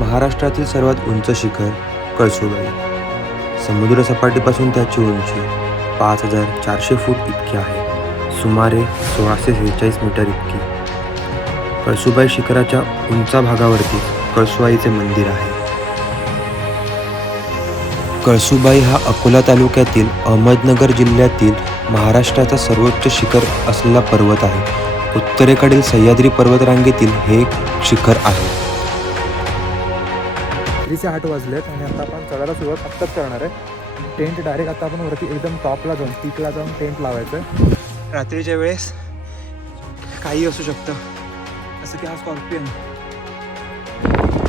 महाराष्ट्रातील सर्वात उंच शिखर कळसूबाई. समुद्र सपाटीपासून त्याची उंची 5400 फूट इतकी आहे, सुमारे 1646 मीटर इतकी. कळसूबाई शिखराच्या उंच भागावरती कळसूबाईचे मंदिर आहे. कळसूबाई हा अकोला तालुक्यातील अहमदनगर जिल्ह्यातील महाराष्ट्राचा सर्वोच्च शिखर असलेला पर्वत आहे. उत्तरेकडील सह्याद्री पर्वतरांगेतील हे एक शिखर आहे. 8 वाजलेत आणि आता आपण चढायला सुरुवात आत्ताच करणार आहे. टेंट डायरेक्ट आता आपण वरती एकदम टॉपला जाऊन पीकला जाऊन टेंट लावायचं आहे. रात्रीच्या वेळेस काही असू शकतं, असं की हा स्कॉर्पियन.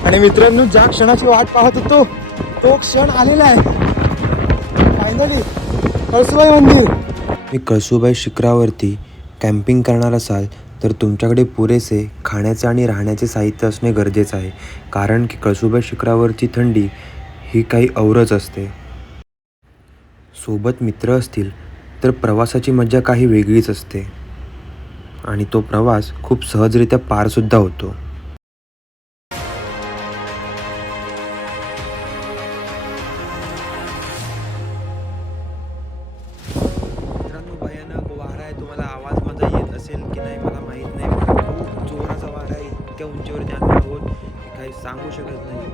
आणि मित्रांनो, ज्या क्षणाची वाट पाहत होतो तो क्षण आलेला आहे. फायनली कळसूबाई मंदिर. मी कळसूबाई शिखरावरती कॅम्पिंग करणार असाल तर तुमच्याकडे पुरेसे खाण्याचे आणि राहण्याचे साहित्य असणे गरजेचं आहे, कारण की कळसूबाई शिखरावरची थंडी ही काही औरच असते. सोबत मित्र असतील तर प्रवासाची मजा काही वेगळीच असते आणि तो प्रवास खूप सहजरित्या पारसुद्धा होतो. मित्रांनो, भयानक वारा आहे. तुम्हाला आवाज माझा येत असेल की नाही मला माहीत नाही, पण खूप जोराचा वारा आहे. इतक्या उंचीवरती आम्ही आहोत की काही सांगू शकत नाही.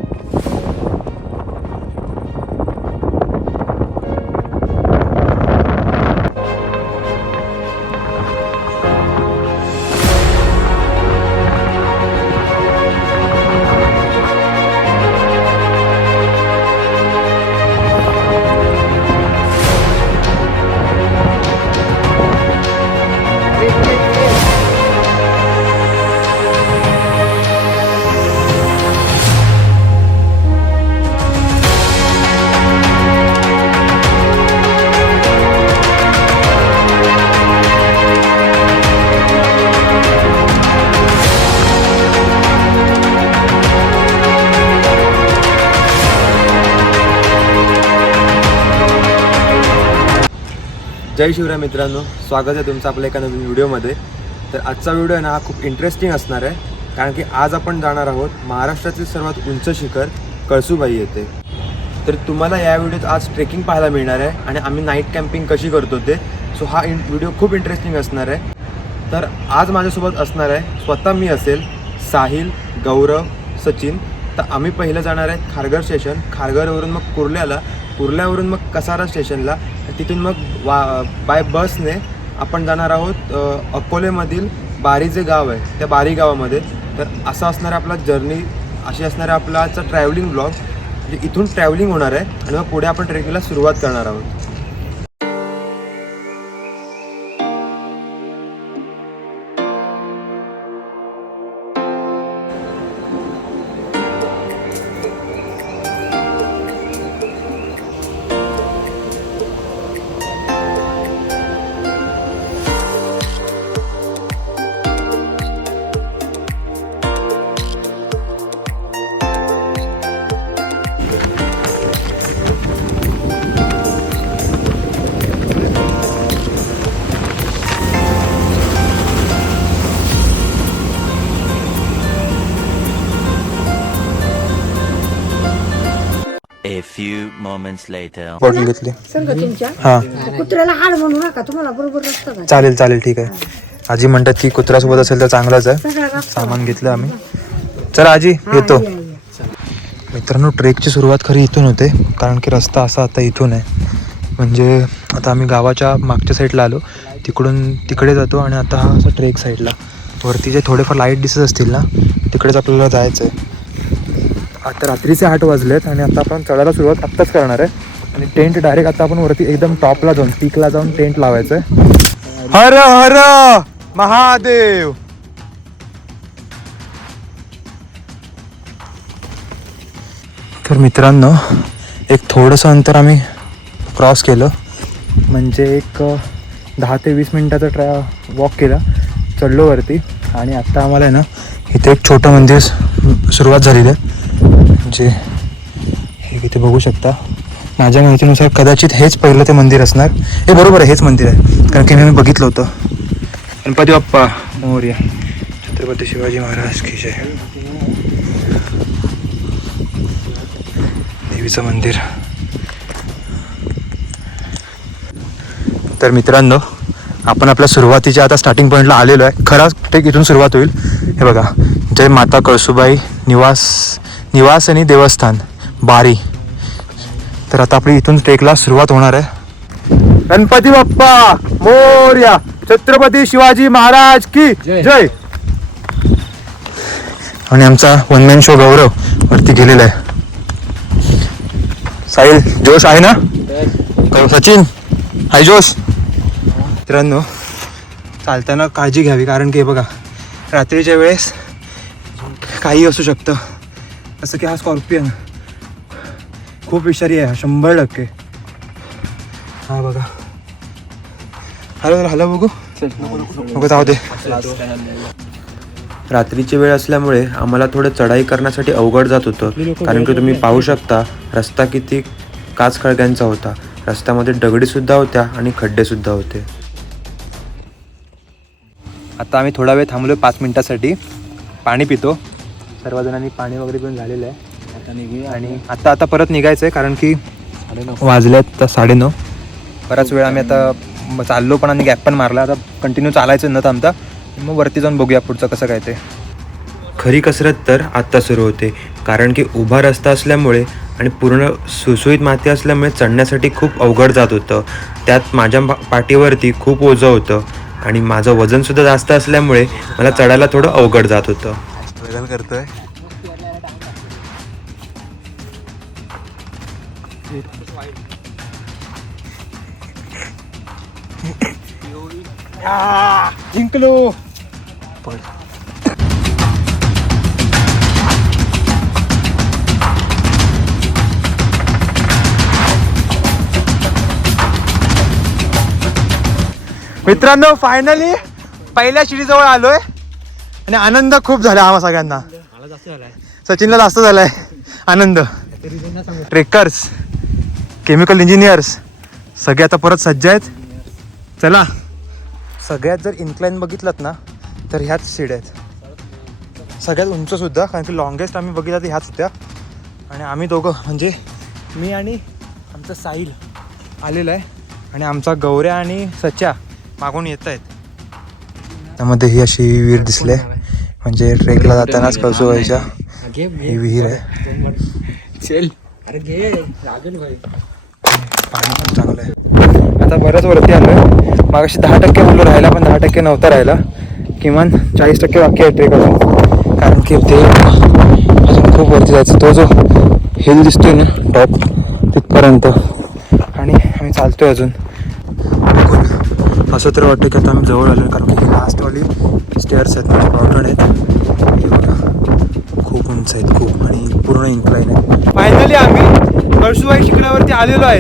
जय शिवराय मित्रांनो, स्वागत आहे तुमचं आपल्या एका नवीन व्हिडिओमध्ये. तर आजचा व्हिडिओ आहे ना, हा खूप इंटरेस्टिंग असणार आहे, कारण की आज आपण जाणार आहोत महाराष्ट्रातील सर्वात उंच शिखर कळसूबाई येथे. तर तुम्हाला या व्हिडिओत आज ट्रेकिंग पाहायला मिळणार आहे आणि आम्ही नाईट कॅम्पिंग कशी करतो ते. सो हा व्हिडिओ खूप इंटरेस्टिंग असणार आहे. तर आज माझ्यासोबत असणार आहे, स्वतः मी असेल, साहिल, गौरव, सचिन. तर आम्ही पहिलं जाणार आहे खारघर स्टेशन, खारघरवरून मग कुर्ल्यावरून मग कसारा स्टेशनला, तिथून मग बाय बसने आपण जाणार आहोत अकोलेमधील बारी जे गाव आहे त्या बारी गावामध्ये. तर असा असणार आहे आपला जर्नी, अशी असणार आहे आपला आजचा ट्रॅव्हलिंग ब्लॉग. म्हणजे इथून ट्रॅव्हलिंग होणार आहे आणि मग पुढे आपण ट्रेकिंगला सुरुवात करणार आहोत. A few moments later. Bottle घेतली. हां, कुत्र्याला हाड म्हणू नका, तुम्हाला बरोबर रस्ता जाईल. चालेल ठीक आहे. आजी म्हणतात की कुत्र्यासोबत असेल तर चांगलाच आहे. सगळा रस्ता सामान घेतलं आम्ही. चला आजी, येतो. मित्रांनो, ट्रेकची सुरुवात खरी इथून होते, कारण की रस्ता असा आता इथून आहे. म्हणजे आता आम्ही गावाच्या मागच्या साईडला आलो, तिकडून तिकडे जातो आणि आता हा असा ट्रेक साईडला वरती जे थोडेफार लाईट दिसत असतील ना, तिकडेच आपल्याला जायचं आहे. आता रात्रीचे 8 वाजलेत आणि आता आपण चढायला सुरुवात आत्ताच करणार आहे. आणि टेंट डायरेक्ट आता आपण वरती एकदम टॉपला जाऊन पीकला जाऊन टेंट लावायचं आहे. हर हर महादेव. तर मित्रांनो, एक थोडंसं अंतर आम्ही क्रॉस केलं, म्हणजे एक 10 ते 20 मिनटाचा वॉक केला, चढलो वरती. आणि आत्ता आम्हाला आहे ना इथे एक छोटं मंदिर सुरुवात झालेलं आहे. म्हणजे हे इथे बघू शकता, माझ्या माहितीनुसार कदाचित हेच पहिलं ते मंदिर असणार. हे बरोबर आहे, हेच मंदिर आहे, कारण की मी बघितलं होतं. गणपती बाप्पा मोरया, छत्रपती शिवाजी महाराज की जय. देवीचं मंदिर. तर मित्रांनो, आपण आपल्या सुरुवातीच्या आता स्टार्टिंग पॉईंटला आलेलो आहे. खरा ट्रेक इथून सुरुवात होईल. हे बघा, जय माता कळसुबाई निवास आणि देवस्थान बारी. तर आता आपली इथून ट्रेकला सुरुवात होणार आहे. गणपती बाप्पा मोरया, छत्रपती शिवाजी महाराज की जय. आणि आमचा वन मॅन शो गौरव वरती गेलेला आहे. साहिल, जोश आहे ना? सचिन, हाय जोश. मित्रांनो, चालताना काळजी घ्यावी, कारण की हे बघा, रात्रीच्या वेळेस काही असू शकतं. जसं की हा स्कॉर्पियन खूप विषारी आहे, 100%. हा बघा, हॅलो बघू नको, जाऊ दे. रात्रीची वेळ असल्यामुळे आम्हाला थोडं चढाई करण्यासाठी अवघड जात होतं, कारण की तुम्ही पाहू शकता रस्ता किती काच खळग्यांचा होता. रस्त्यामध्ये दगडीसुद्धा होत्या आणि खड्डेसुद्धा होते. आता आम्ही थोडा वेळ थांबलो 5 मिनिटासाठी, पाणी पितो. सर्वजणांनी पाणी वगैरे पिऊन झालेलं आहे. आणि आता परत निघायचं आहे, कारण की वाजल्यात 9:30. बराच वेळ आम्ही आता चाललो पण आणि गॅप पण मारला. आता कंटिन्यू चालायचं न थांबता, मग वरती जाऊन बघूया पुढचं कसं काय ते. खरी कसरत तर आत्ता सुरू होते, कारण की उभा रस्ता असल्यामुळे आणि पूर्ण सुसुईत माती असल्यामुळे चढण्यासाठी खूप अवघड जात होतं. त्यात माझ्या पाठीवरती खूप ओझं होतं आणि माझं वजनसुद्धा जास्त असल्यामुळे मला चढायला थोडं अवघड जात होतं. स्ट्रगल करतोय. जिंकलो. मित्रांनो, फायनली पहिल्या शिडीजवळ आलोय आणि आनंद खूप झाला आम्हा सगळ्यांना. सचिनला जास्त झालाय आनंद. ट्रेकर्स, केमिकल इंजिनियर्स सगळे आता परत सज्ज आहेत. चला, सगळ्यात जर इन्क्लाइन बघितलं ना तर ह्याच शिड्या आहेत, सगळ्यात उंच सुद्धा, कारण की लॉंगेस्ट आम्ही बघितलं तर ह्याच होत्या. आणि आम्ही दोघं म्हणजे मी आणि आमचं साहिल आलेलं आहे, आणि आमचा गौऱ्या आणि सच्या मागून येत आहेत. त्यामध्ये ही अशी विहीर दिसले, म्हणजे ट्रेकला जातानाच कळसुबाईच्या ही विहीर आहे. पाणी पण चांगलं आहे. आता बरंच वरती आलोय. मागाशी 10% बोललो राहिला, पण 10% नव्हता राहिला. किमान 40% बाकी आहे ट्रेक अजून, कारण की ते अजून खूप वरती जायचं. तो जो हिल दिसतोय ना टॉप, तिथपर्यंत. आणि आम्ही चालतोय अजून. असं तर वाटतं की आता आम्ही जवळ आलो, कारण की लास्टवाली स्टेअर्स आहेत, म्हणजे बॉर्डर आहेत. हे बघा, खूप उंच आहेत खूप, आणि पूर्ण इन्क्लाइन आहे. फायनली आम्ही कळसुबाई शिखरावरती आलेलो आहे.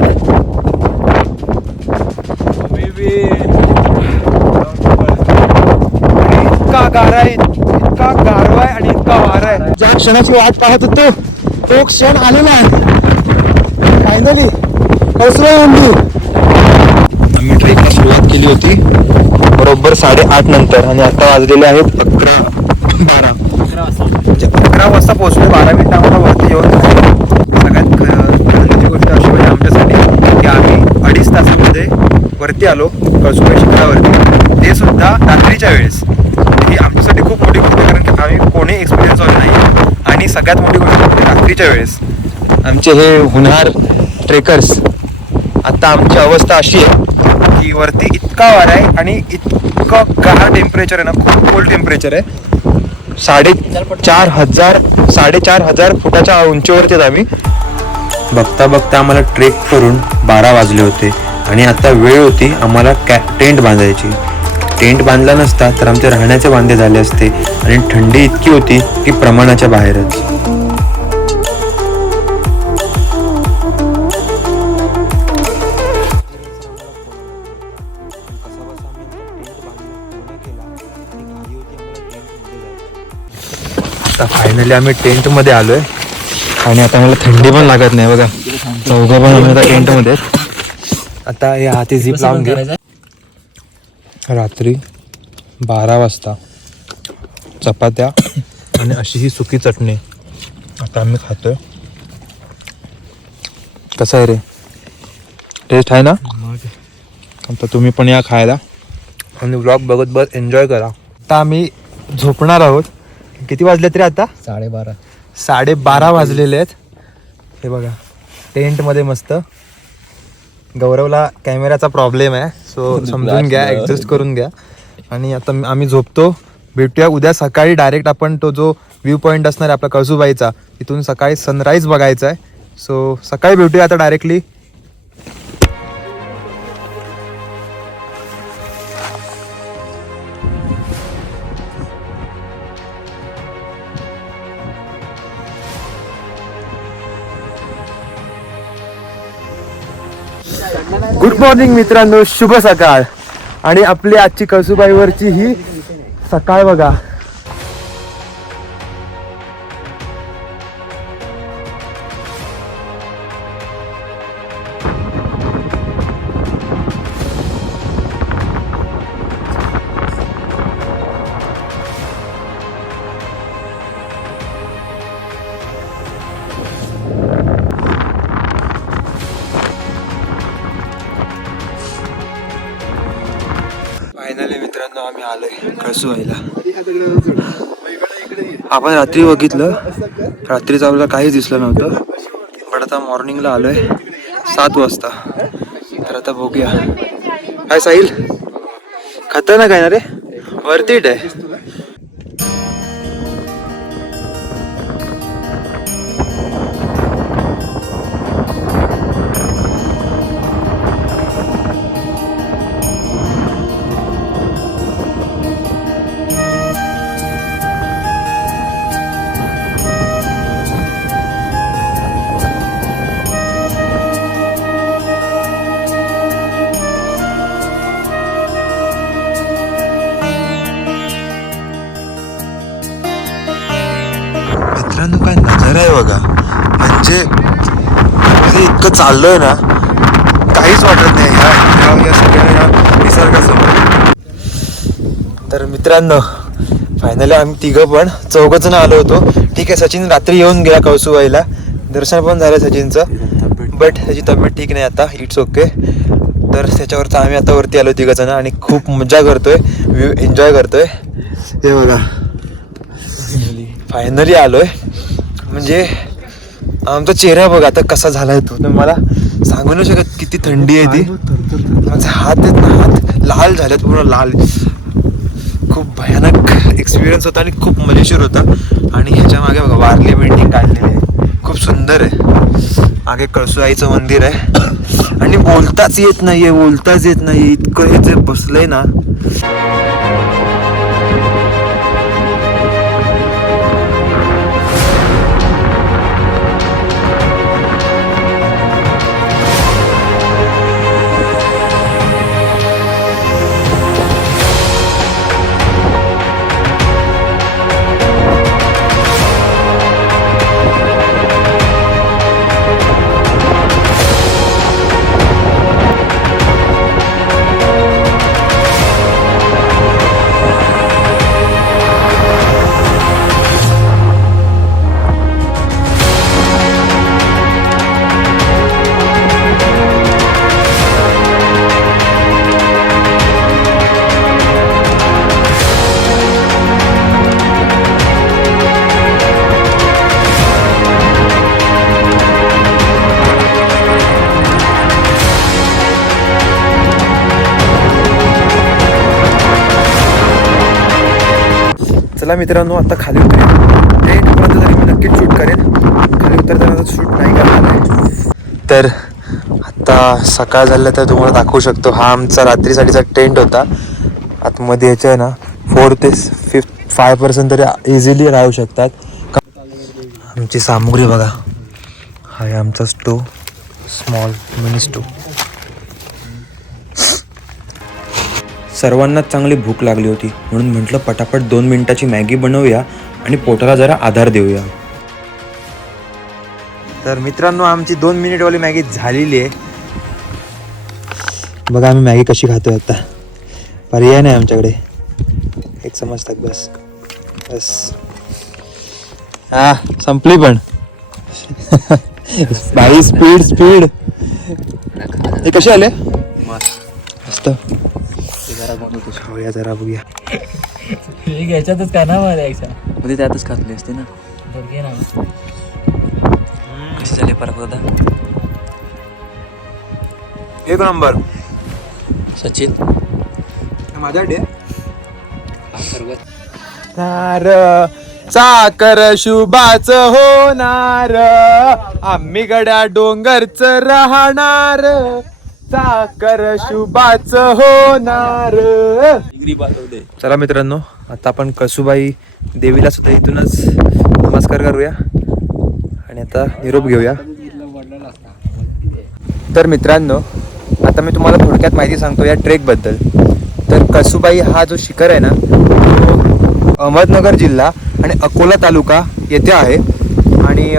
इतका गारा आहे, इतका गारवा आहे आणि इतका वारा आहे. ज्या क्षणाची वाट पाहत होतो तो क्षण आलेला आहे. फायनली कळसुबाई मंदिर. आम्ही ट्रेकला सुरुवात केली होती बरोबर 8:30 नंतर, आणि आता वाजलेले आहेत 11:12. 11 वाजता पोहोचलो. 12 मिनिटं आम्हाला वरती येऊन झाली. सगळ्यात आनंदाची गोष्ट अशी म्हणजे आमच्यासाठी की आम्ही 2.5 तासामध्ये वरती आलो कळसुबाई शिखरावरती, ते सुद्धा रात्रीच्या वेळेस. ही आमच्यासाठी खूप मोठी गोष्ट आहे, कारण की आम्ही कोणी एक्सपिरियन्स आलो नाही. आणि सगळ्यात मोठी गोष्ट म्हणजे रात्रीच्या वेळेस आमचे हे होणार ट्रेकर्स. आता आमची अवस्था अशी आहे की वरती इतका वारा आहे आणि इतकं गार टेम्परेचर आहे ना, खूप कोल्ड टेम्परेचर आहे. 4,500 फुटाच्या उंचीवरती आहेत आम्ही. बघता बघता आम्हाला ट्रेक करून 12 वाजले होते, आणि आता वेळ होती आम्हाला टेंट बांधायची. टेंट बांधला नसता तर आमचे राहण्याचे वांदे झाले असते, आणि थंडी इतकी होती की प्रमाणाच्या बाहेरच. आता फायनली आम्ही टेंटमध्ये आलो आहे, आणि आता मला थंडी पण लागत नाही. बघा, चौघं पण आम्ही आता टेंटमध्ये. आता हे हाती झीप लावून घे. रात्री 12 वाजता चपात्या आणि अशी ही सुकी चटणी आता आम्ही खातोय. कसं आहे रे, टेस्ट आहे ना? आता तुम्ही पण या खायला आणि व्लॉग बघत बघत एन्जॉय करा. आता आम्ही झोपणार आहोत. किती वाजले तरी आता 12:30 वाजलेले आहेत. हे बघा टेंटमध्ये मस्त. गौरवला कॅमेराचा प्रॉब्लेम आहे, सो समजून घ्या, ॲडजस्ट करून घ्या. आणि आता आम्ही झोपतो. भेटूया उद्या सकाळी डायरेक्ट. आपण तो जो व्ह्यू पॉईंट असणार आहे आपला कळसूबाईचा, तिथून सकाळी सनराईज बघायचा आहे. सो सकाळी भेटूया आता डायरेक्टली. गुड मॉर्निंग मित्रांनो, शुभ सकाळ. आणि आपली आजची कळसूबाईवरची ही सकाळ बघा. फायनली मित्रांनो आम्ही आलोय कळसूबाईला. आपण रात्री बघितलं, रात्रीचं आपल्याला काहीच दिसलं नव्हतं, पण आता मॉर्निंगला आलोय 7 वाजता. तर आता बघूया. काय साहिल, खतरनाक आहे ना रे, वरती आहे. मित्रांनो काय नजारा आहे बघा. म्हणजे इतकं चाललोय ना, काहीच वाटत नाही या सगळ्या निसर्गासमोर. तर मित्रांनो फायनली आम्ही तिघं 4 जण आलो होतो. ठीक आहे, सचिन रात्री येऊन गेला कळसूबाईला, दर्शन पण झालं सचिनचं, बट त्याची तब्येत ठीक नाही आता. It's okay. तर त्याच्यावरचं आम्ही आता वरती आलो 3 जण आणि खूप मजा करतोय, व्ह्यू एन्जॉय करतोय. हे बघा फायनली आलोय. म्हणजे आमचा चेहरा बघा आता कसा झालाय तो, तर मला सांगू नाही शकत किती थंडी आहे ती. माझे हात आहेत ना, हात लाल झालेत, पूर्ण लाल. खूप भयानक एक्सपिरियन्स होता आणि खूप मजेशीर होता. आणि ह्याच्या मागे बघा वारली पेंटिंग काढलेली आहे, खूप सुंदर आहे. मागे कळसूबाईचं मंदिर आहे. आणि बोलताच येत नाहीये इतकं हे जे बसलंय ना. चला मित्रांनो, आता खाली उतरेल. ट्रेनपर्यंत तरी मी नक्कीच शूट करेन, खाली उतरताना शूट नाही करणार आहे. तर आता सकाळ झालं तर तुम्हाला दाखवू शकतो. हा आमचा रात्रीसाठीचा टेंट होता. आतमध्ये याच्या आहे ना 4 ते 5% तरी इझिली राहू शकतात. आमची सामुग्री बघा, हा आहे आमचा स्टोव, स्मॉल मिनी स्टोव. सर्वांनाच चांगली भूक लागली होती, म्हणून म्हटलं पटापट 2 मिनिटाची मॅगी बनवूया आणि पोटाला जरा आधार देऊया. तर मित्रांनो आमची 2 मिनिटवाली मॅगी झालेली आहे. बघा आम्ही मॅगी कशी खातोय आता. पर्याय नाही आमच्याकडे, एक समजतात बस बस. हा संपली पण. भाई स्पीड स्पीड. हे कसे आले मस्त. खाऊया जरा बघूया. याच्यातच काय ना मला एकशा मध्ये त्यातच खातली असते ना. बघे ना कसे झाले परत होता एक नंबर. सचिन माझ्या डे सर्वात चाकर शुभाच होणार, आम्ही गड्या डोंगरच राहणार. चाकर शुभाच होणार. चला मित्रांनो, आता आपण कळसूबाई देवीला सुद्धा इथूनच नमस्कार करूया आणि आता निरोप घेऊया. तर मित्रांनो, आता मी तुम्हाला थोडक्यात माहिती सांगतो या ट्रेकबद्दल. तर कळसूबाई हा जो शिखर आहे ना, तो अहमदनगर जिल्हा आणि अकोला तालुका येथे आहे. आणि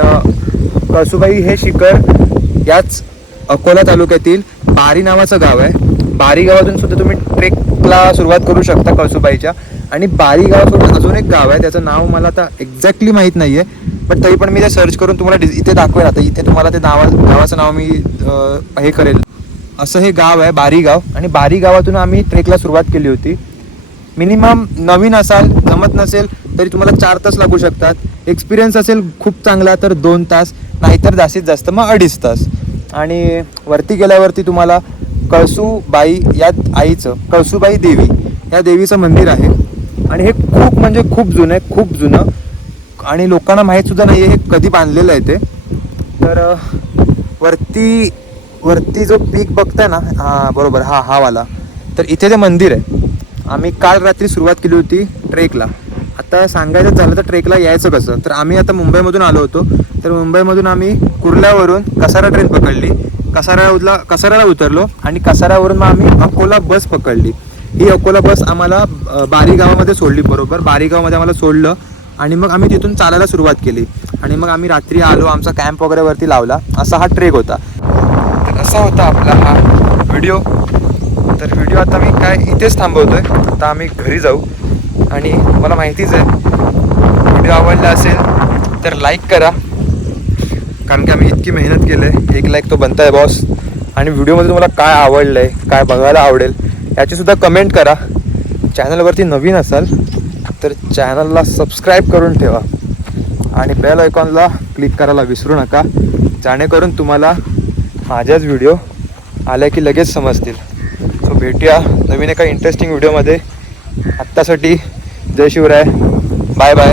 कळसूबाई हे शिखर याच अकोला तालुक्यातील बारी नावाचं गाव आहे. बारी गावातून सुद्धा तुम्ही ट्रेकला सुरुवात करू शकता कळसूबाईच्या. आणि बारी गावासोबत अजून एक गाव आहे, त्याचं नाव मला आता एक्झॅक्टली माहीत नाही आहे, पण तरी पण मी ते सर्च करून तुम्हाला इथे दाखवेल. आता इथे तुम्हाला ते गावाचं नाव मी हे करेल. असं हे गाव आहे बारी गाव. आणि बारी गावातून आम्ही ट्रेकला सुरुवात केली होती. मिनिमम नवीन असाल, जमत नसेल तरी तुम्हाला 4 तास लागू शकतात. एक्सपिरियन्स असेल खूप चांगला तर 2 तास, नाहीतर जास्तीत जास्त मग 2.5 तास. आणि वरती गेल्यावरती तुम्हाला कळसूबाई या आईचं, कळसूबाई देवी या देवीचं मंदिर आहे. आणि हे खूप म्हणजे खूप जुनं आहे, खूप जुनं. आणि लोकांना माहीत सुद्धा नाही आहे हे कधी बांधलेलं आहे ते. तर वरती जो पीक बघताय ना, हा बरोबर, हा वाला, तर इथे ते मंदिर आहे. आम्ही काल रात्री सुरुवात केली होती ट्रेकला. आता सांगायचं झालं तर ट्रेकला यायचं कसं, तर आम्ही आता मुंबईमधून आलो होतो. तर मुंबईमधून आम्ही कुर्ल्यावरून कसारा ट्रेन पकडली. कसाऱ्याला उतरलो आणि कसाऱ्यावरून मग आम्ही अकोला बस पकडली. ही अकोला बस आम्हाला बारी गावामध्ये सोडली. बरोबर बारी गावामध्ये आम्हाला सोडलं आणि मग आम्ही तिथून चालायला सुरुवात केली. आणि मग आम्ही रात्री आलो, आमचा कॅम्प वगैरे वरती लावला. असा हा ट्रेक होता. तर असा होता आपला हा व्हिडिओ. तर व्हिडिओ आता मी काय इथेच थांबवतोय. आता आम्ही घरी जाऊ. आणि मला माहितीच आहे, व्हिडिओ आवडला असेल तर लाईक करा, कारण की आम्ही इतकी मेहनत केली आहे. 1 लाईक तो बनता आहे बॉस. आणि व्हिडिओमध्ये तुम्हाला काय आवडलं आहे, काय बघायला आवडेल याचीसुद्धा कमेंट करा. चॅनलवरती नवीन असाल तर चॅनलला सबस्क्राईब करून ठेवा आणि बेल आयकॉनला क्लिक करायला विसरू नका, जेणेकरून तुम्हाला माझ्याच व्हिडिओ आल्या की लगेच समजतील. सो भेटूया नवीन एका इंटरेस्टिंग व्हिडिओमध्ये. आत्तासाठी जय शिवराय, बाय बाय.